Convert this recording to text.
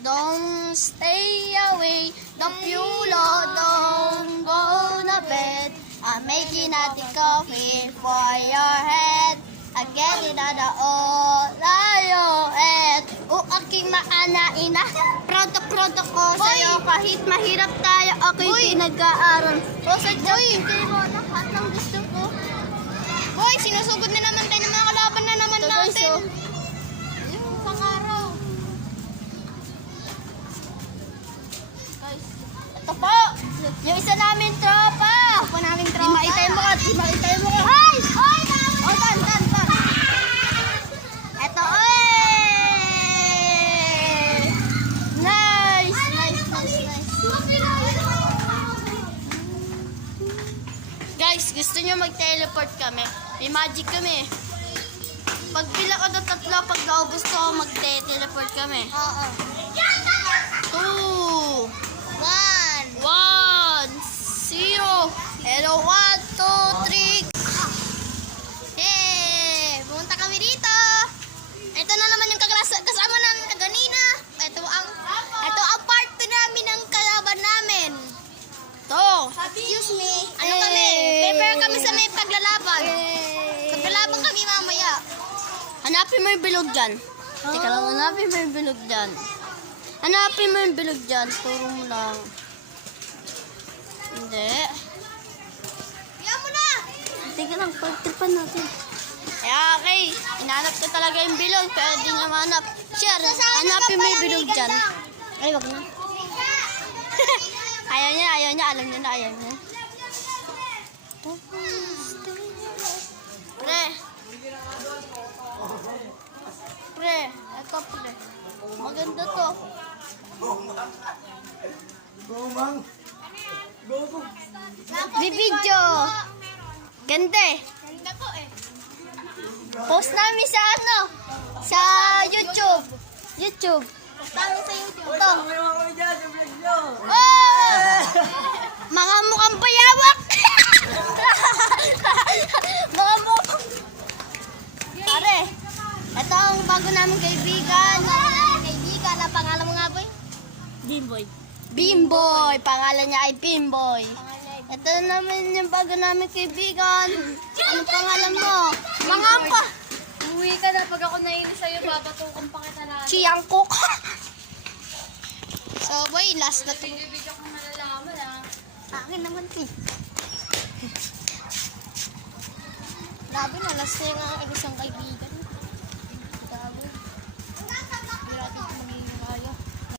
Don't stay away, don't don't go to bed. I'm making a coffee for your head. I get it at the all your head. Aking maana-ina, pronto ko sa'yo. Kahit mahirap tayo, ako'y pinag-aaral. Sadyain kayo mo lahat ng gusto ko. Boy, sinusugod na naman tayo ng mga kalaban na naman natin. Yung pang-araw. Ito po, yung isa namin tropa. Di maitay mo ka. Ay! Oh, tan. Ito, Nice. Guys, gusto nyo mag-teleport kami? May magic kami. Pag bilang ko ng 3, pag naubos ko, mag-teleport kami. Oo. 2, 1. 1, 0. Hello, 1, 2, 3. Hey! Pumunta kami dito. Ito na naman yung kasama namin kaganina. Ito ang part 2 namin ng kalaban namin. To. Excuse me. Ano kami? Prepare kami sa may paglalaban. Paglalaban kami mamaya. Hanapin mo yung bilog dyan. Teka lang, hanapin mo yung bilog dyan. Turo mo lang. Hindi. Kaya mo na! Teka lang, pagtripan natin. Okay. Hinanap ko talaga yung bilog, pero di niya mahanap. Sure, hanapin mo yung bilog dyan. Ay, wag na. Ayaw niya. Alam niya na ayaw niya. Pre, eto pre. Maganda to. Bibidyo. Ganda eh. Ganda po eh. Post namin sa sa YouTube. Talo sa YouTube. Ito. Oh! Mga mukhang bayawak. Mga mukhang... Pare, ito ang bago namin kaibigan. Ang pangalan mo nga boy? Bimboy. Pangalan niya ay Bimboy. Ito naman yung bago namin kaibigan. Anong pangalan mo? Mangapa. Uwi ka na pag ako nainis sa'yo, babatukan pa kita na. Chiyangkok. So boy, last na to. Bibigyan ko malalaman ah. Akin naman to. Grabe na, last na yung isang kaibigan.